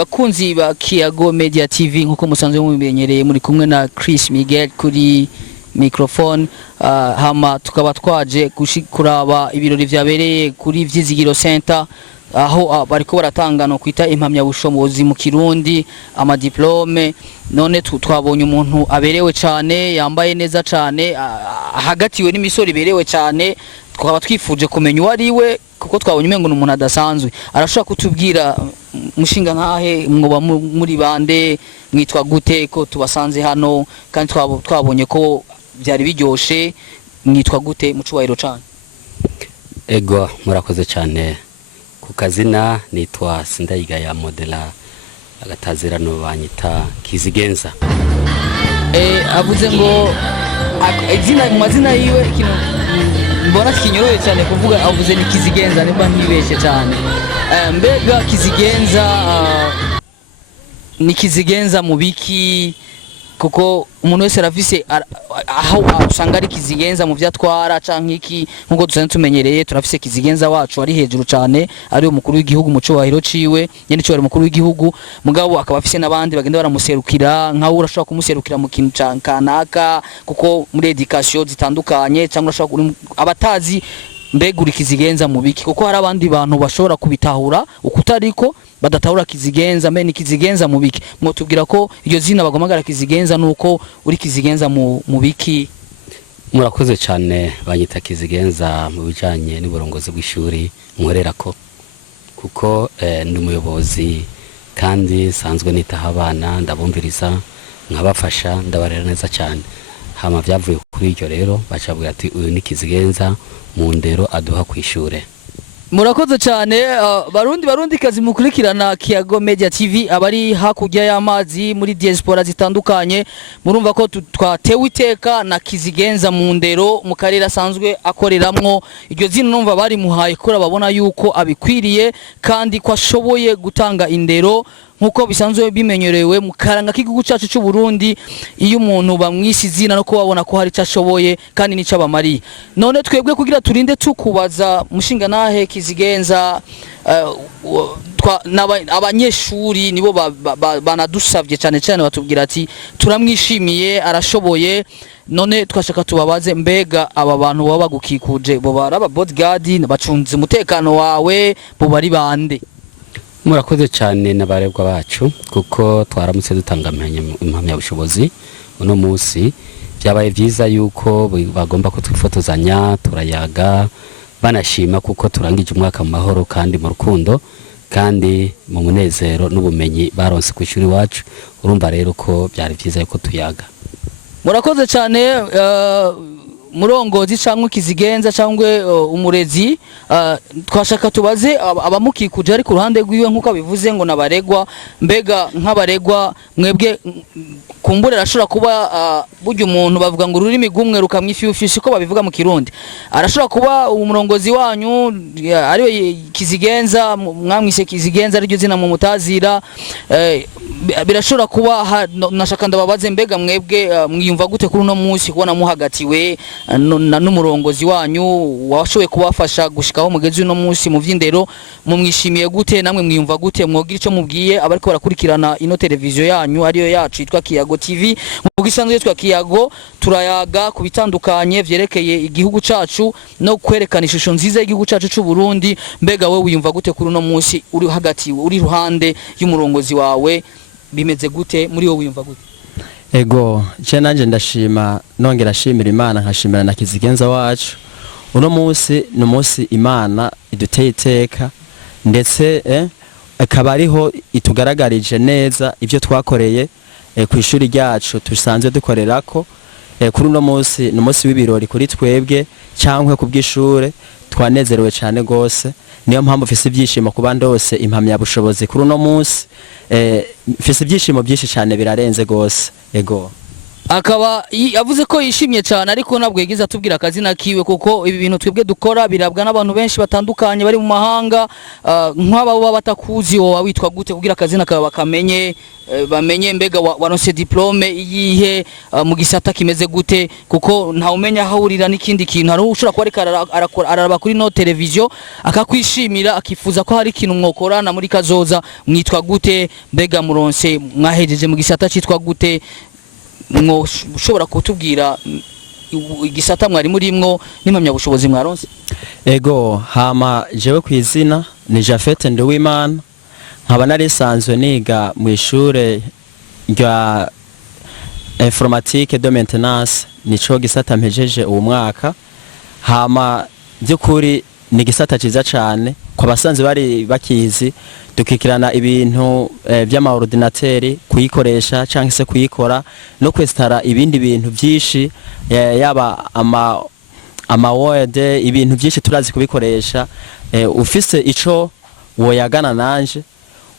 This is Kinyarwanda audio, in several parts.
bakunzi ba Kiyago Media TV nkuko musanzwe mubimenyereye muri kumwe na Chris Miguel kuri microphone hama tukaba twaje kuraba ibirori vyabereye kuri Vyizigiro Center aho bariko baratanga no kwita impamya bushobozi mu Kirundi ama diplome none twabonye umuntu aberewe cyane yambaye neza cyane hagatiwe n'imisori berewe cyane twaba twifuje kumenya wariwe kuko twabonye umengo n'umuntu adasanzwe arashaka kutubwira mushinga nkahe mwoba muri bande mwitwa gute ko tubasanze hano kandi twabonye ko byari biryoshe mwitwa gute mu cubahiro cyane ego murakoze cyane ku kazina nitwa Sindayigaya modela agatazirano Bamwita Kizigenza avuze ngo izina mu mazina yiwe kino mbona kinyoroye cyane kuvuga avuze ni Kizigenza nimba ntibeshe cyane mbega Kizigenza ni Kizigenza mu biki kuko umuntu wese arafise aho usanga ari Kizigenza mu vyatwara canke iki nkuko dusanzwe tumenyereye turafise Kizigenza wacu ari hejuru cyane ari umukuru w'igihugu mu cubahiro ciwe nyene cyo ari umukuru w'igihugu mugabo akaba afise nabandi bagenda baramuserukira nkaho urashobora kumuserukira mu kintu kanaka kuko muri education zitandukanye cyangwa urashobora abatazi mbega uri Kizigenza mu biki kuko hari abandi bantu bashobora kubitahura ukutariko badatahura Kizigenza mbe ni Kizigenza mu biki mwotubwira ko iyo zina bagomagara Kizigenza nuko uri Kizigenza mu biki murakoze cyane Bamwita Kizigenza mu bijanye n'uburongozi bw'ishuri nkorera ko kuko ndi umuyobozi kandi sanzwe nitaha abana ndabumviriza nkabafasha ndabarera neza cyane hama byavuye kuri iryo rero bacabwira ati uyu ni Kizigenza mu ndero aduha kwishure murakoze cyane barundi kazi mukurikirana Kiyago Media TV abari hakurya y'amazi muri diaspora zitandukanye murumva ko twatewe iteka na Kizigenza mu ndero mu karere asanzwe akoreramwo iryo zina numva bari muhaye kora babona yuko abikwiriye kandi ko ashoboye gutanga indero nkuko bisanzwe bimenyerewe mu karanga k'igihugu cyacu cy'u Burundi iyo umuntu bamwisi zina no kubabona ko hari cyashoboye kandi nico abamari none twebwe kugira turinde tukubaza mushinga nahe Kizigenza abanyeshuri nibo banadusavye cyane cyane batubwira ati turamwishimiye arashoboye none twashaka tubabaze mbega aba bantu baba bagukikuje bo baraba bodyguard bacunze umutekano wawe bo bari bande murakoze cyane n'abarebwa bacu kuko twaramutse dutanga impamya bushobozi uno munsi byabaye byiza yuko bagomba ko twifotozanya turayaga banashima kuko turangije umwaka mu mahoro kandi mu rukundo kandi mu munezero n'ubumenyi baronse ku ishuri wacu urumva rero ko byari byiza yuko tuyaga murakoze cyane murongozi cyangwa Kizigenza cyangwa umurezi twashaka tubaze abamukikuje ari ku ruhande rwiwe nkuko bivuze ngo nabaregwa mbega nk'abaregwa mwebwe kumbure arashobora kuba burya umuntu bavuga ngo ururimi gumwe rukamwifyufisha ko babivuga mu Kirundi arashobora kuba umurongozi wanyu ari Kizigenza mwamwise Kizigenza ari ryo zina mu mutazira birashobora kuba nashaka ndababaze mbega mwebwe mwiyumva gute kuri uno munsi kubona muhagatiwe n'umurongozi wanyu washoboye kubafasha gushikaho mugezi uno munsi mu vy'indero mumwishimiye gute namwe mwiyumva gute mwogira ico mubwiye abariko barakurikirana ino televiziyo yanyu ariyo yacu yitwa Kiyago TV mu gisanzwe yitwa Kiyago turayaga ku bitandukanye vyerekeye igihugu cacu no kwerekana ishusho nziza y'igihugu cacu cy'u Burundi mbega we wiyumva gute kuri uno munsi uri hagatiwe uri ruhande y'umurongozi wawe bimeze gute muri wo wiyumva gute ego je nanje ndashima nongera shimira Imana nkashimira na Kizigenza wacu uno munsi no munsi Imana iduteye iteka ndetse akaba ariho itugaragarije neza ivyo twakoreye ku ishuri ryacu tusanzwe dukorerako kuri uno munsi no munsi w'ibirori kuri twebwe cyangwa ku bw'ishure twanezerewe cyane gose niyo mpamvu mfise ibyishimo kuba ndose impamya bushobozi kuri uno munsi mfise ibyishimo byinshi cyane birarenze gose ego akaba yavuze ko yishimye cyane ariko ntabwo yagize atubwira akazina kiwe kuko ibi bintu twebwe dukora birabwa n'abantu benshi batandukanye bari mu mahanga nk'aba baba batakuzi wowe witwa gute kugira akazina kawe bakamenye bamenye mbega waronse diplome iyihe mu gisata kimeze gute kuko nta umenya hahurira n'ikindi kintu hari ushobora kuba araraba kuri no televiziyo akakwishimira akifuza ko hari ikintu mwokorana muri kazoza mwitwa gute mbega muronse mwahejeje mu gisata cyitwa gute ushobora kutubwira igisata mwari murimwo n'impamya bushobozi mwaronse? Ego hama jewe kwizina ni Jafet Nduwimana nkaba narisanzwe niga mu ishure rya informatique de maintenance nico gisata mpejeje uwo mwaka. Hama by'ukuri ni gisata ciza cyane kwa basanze bari bakizi dukikirana ibintu by'amaordinateri kuyikoresha cyangwa se kuyikora no kwestara ibindi bintu byinshi yaba ama word ibintu byinshi turazi kubikoresha. Ufise ico woyagana nanje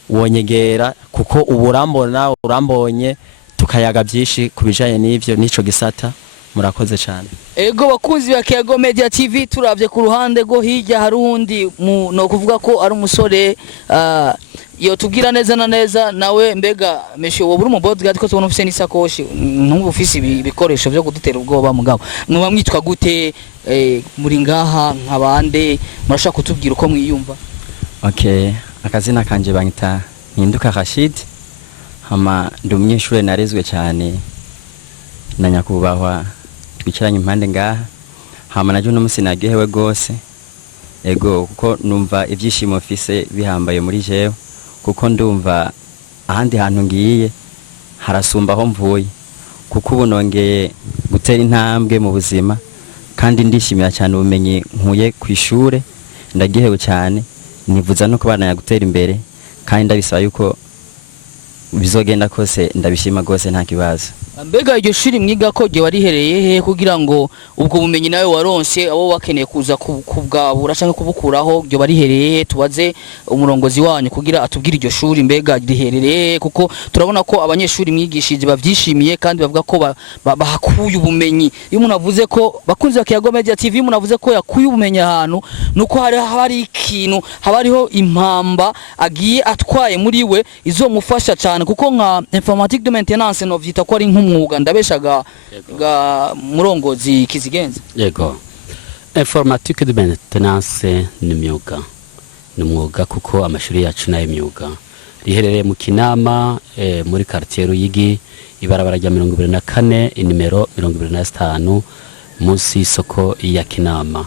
wonyegera kuko uburambona urambonye tukayaga byinshi kubijanye n'ivyo nico gisata. Murakoze cyane. Ego bakuzi ba Kiyago Media TV turavye ku ruhande go hirya hari undi no kuvuga ko ari umusore yo tubwira neza na neza nawe mbega meshe wo buri mu bodyguard ko tubona ufise n'isakoshi ntumwe ufise ibikoresho byo kudutera ubwoba mugabo mwa mwitwa gute muri ngaha nkabande murashaka kutubwira uko mwiyumva? Okay, akazina kanje Bamwita Hinduka Rashid hama ndi umunyeshure narezwe cyane na nyakubahwa twicaranye impande ngaha hama naje no musi nagehewe gose. Ego kuko numva ivyishimo mfise bihambaye muri jewe kuko ndumva ahandi hantu ngiye harasumba aho mvuye kuko ubu nongeye gutera intambwe mu buzima kandi ndishimira cyane ubumenyi nkuye ku ishure ndagehewe cyane nivuza no kubana ya gutera imbere kandi ndabisaba yuko bizogenda kose ndabishima gose nta kibazo. Mbega iryo shuri mwiga ko je warihereye he kugira ngo ubwo bumenyi nawe waronse abo wakeneye kuza kubwabura cyangwa kubukuraho byo barihereye tubaze umurongozi wanyu kugira atubwire iryo shuri mbega riherereye kuko turabona ko abanyeshuri mwigishije bavyishimiye kandi bavuga ko bahakuye ubumenyi. Iyo umuntu avuze ko bakunze ba Kiyago Media TV umuntu avuze ko yakuye ubumenyi ahantu nuko hari ikintu habariho impamba agiye atwaye muri we izomufasha cyane kuko nka informatique de maintenance no vyita ko ari nk'umwuga ndabeshaga murongozi Kizigenza. Yego informatique de maintenance ni umwuga kuko amashuri yacu nayo imyuga riherereye mu Kinama muri quartier Ruyigi ibarabara rya 24 inimero 25 munsi isoko ya Kinama.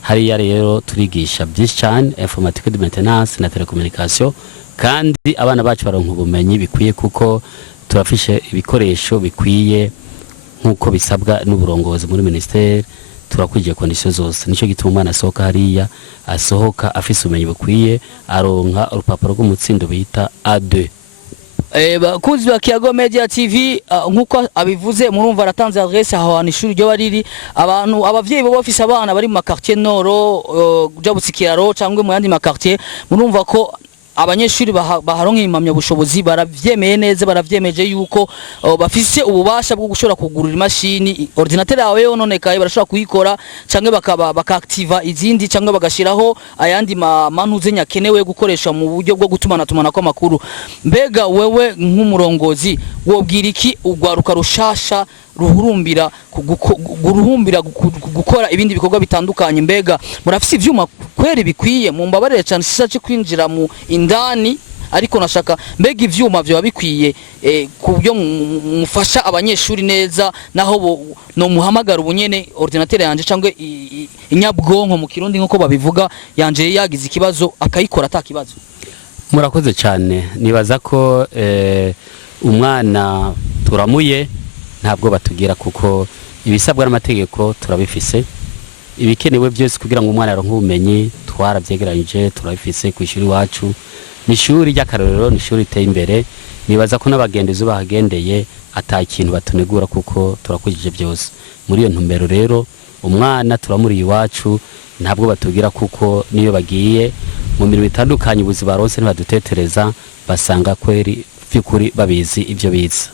Hariya rero turigisha byinshi cyane informatique de maintenance na telecommunication kandi abana bacu baronka ubumenyi bikwiye kuko turafishe ibikoresho bikwiye nkuko bisabwa n'uburongozi muri ministeri turakwiye condition zose nico gituma umwana asohoka hariya asohoka afise ubumenyi bukwiye aronka urupapuro rw'umutsindo bita A2. Bakunzi ba Kiyago Media TV nkuko abivuze murumva aratanze adresse aho anishuri ryo bariri abantu abavyeyi bo bafise abana bari mu quartier Noro Jabutsikiraro cyangwa mu yandi ma quartier murumva ko abanyeshuri baharonka impamya bushobozi baravyemeye neza baravyemeje yuko bafise ububasha bwo gushora kugurura imashini ordinateur yawe yononekaye barashobora kuyikora canke bakaactiva izindi canke bagashiraho ayandi mantuze nyakenewe gukoresha mu buryo bwo gutumana ko amakuru. Mbega wewe nk'umurongozi wobwira iki ugwaruka rushasha ruhurumbira gukora ibindi bikorwa bitandukanye? Mbega murafise ivyuma kweri bikwiye mu mbabarire cyane sisaje kwinjira mu indani ariko nashaka mbega ivyuma byo babikwiye ku byo mufasha abanyeshuri neza naho no muhamagara ubunyene ordinateur yanje cyangwa inyabwonko mu kirundi nkuko babivuga yanje yagize ikibazo akayikora atakibazo? Murakoze cyane nibaza ko umwana turamuye ntabwo batugira kuko ibisabwa n'amategeko turabifise ibikenewe byose kugira ngo umwana aronke ubumenyi twarabyegeranyije turabifise ku ishuri wacu n'ishuri ry'akarorero n'ishuri iteye imbere. Nibaza ko n'abagendezi bahagendeye atakintu batunegura kuko turakujije byose muri iyo ntumbero. Rero umwana turamuri iwacu ntabwo batugira kuko niyo bagiye mu mirimo itandukanye ubuzi baronse ntibadutetereza basanga kweri by'ukuri babizi ibyo biza.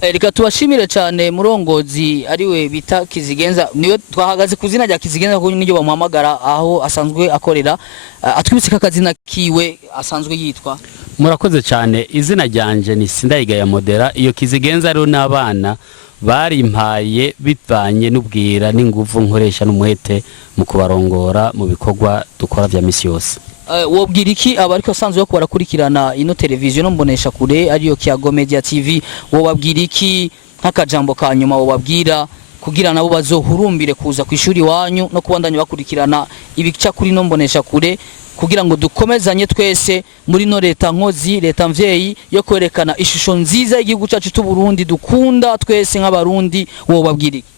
Reka tubashimire cyane murongozi ariwe bita Kizigenza, niwe twahagaze ku zina rya Kizigenza kuko niryo bamuhamagara aho asanzwe akorera. Atwibutse kakazina kiwe asanzwe yitwa. Murakoze cyane, izina ryanje ni Sindayigaya Modera. Iyo Kizigenza rero n'abana barimpaye bivanye n'ubwira n'inguvu nkoresha n'umuhete mu kubarongora mu bikorwa dukora vya misi yose. Wobwira iki abariko asanzwe bako barakurikirana ino televiziyo no mbonesha kure ariyo Kiyago Media TV, wobabwira iki nk'akajambo ka nyuma wobabwira kugira nabo bazohurumbire kuza ku ishuri wanyu no kubandanya bakurikirana ibica kuri no mbonesha kure kugira ngo dukomezanye twese muri no leta nkozi leta mvyeyi yo kwerekana ishusho nziza y'igihugu cyacu cy'u Burundi dukunda twese nk'abarundi, wobabwira iki?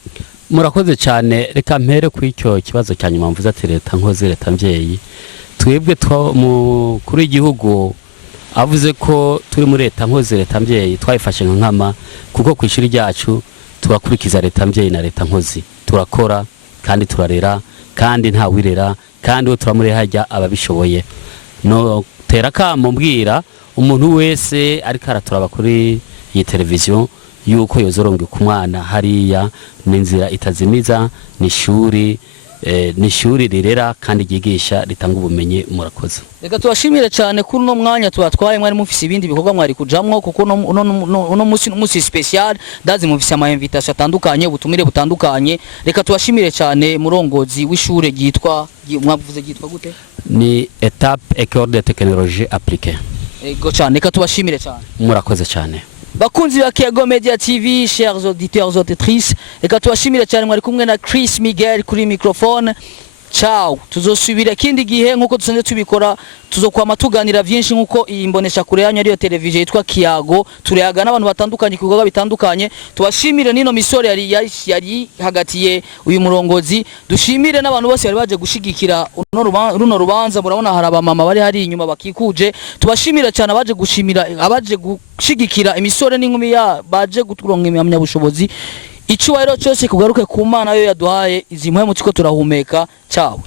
Murakoze cyane, reka mpere ku icyo kibazo cya nyuma mvuze ati leta nkozi leta mvyeyi. Twebwe kuri igihugu avuze ko turi muri leta nkozi leta mvyeyi twayifashe nkama kuko ku ishuri ryacu turakurikiza leta mvyeyi na leta nkozi, turakora kandi turarera kandi nta wirera kandi turamure hajya ababishoboye. No tera kamo mbwira umuntu wese ariko araturaba kuri iyi televiziyo yuko yozoronga ku mwana hariya n'inzira itazimiza ni shuri rirera kandi ryigisha ritanga ubumenyi. Murakoze. Reka tubashimire cyane kuri no mwanya tubatwaye, mwari mufise ibindi bikorwa mwari kujamwo kuko no musi special dazi mufise ama invitation atandukanye ubutumire butandukanye. Reka tubashimire cyane murongozi w'ishure ryitwa mwavuze ryitwa gute? Ni Étape École de Technologie Appliquée. Ego cyane, reka tubashimire cyane. Murakoze cyane. Bakunzi ba Kiyago Media TV, chers auditeurs auditrices, reka tubashimire cyane mwari kumwe na Chris Miguel kuri microphone. Ciao, tuzosubira kindi gihe nkuko dusanzwe tubikora, tuzokwama tuganira byinshi nkuko iyi mbonesha kure yanyu ariyo televiziyo yitwa Kiyago, tureyaga n'abantu batandukanye ku bikorwa bitandukanye. Tubashimire nino misore yari hagatiye uyu murongozi, dushimire n'abantu bose bari baje gushigikira runo rubanza. Murabona hari abamama bari hari inyuma bakikuje. Tubashimire cyane abaje gushimira abaje gushigikira imisore n'inkumi ya baje guturonka imyamya bushobozi. Icyubahiro cyose kugaruke ku Mana yo yaduhaye, izi mpwemu tuko turahumeka. Ciao.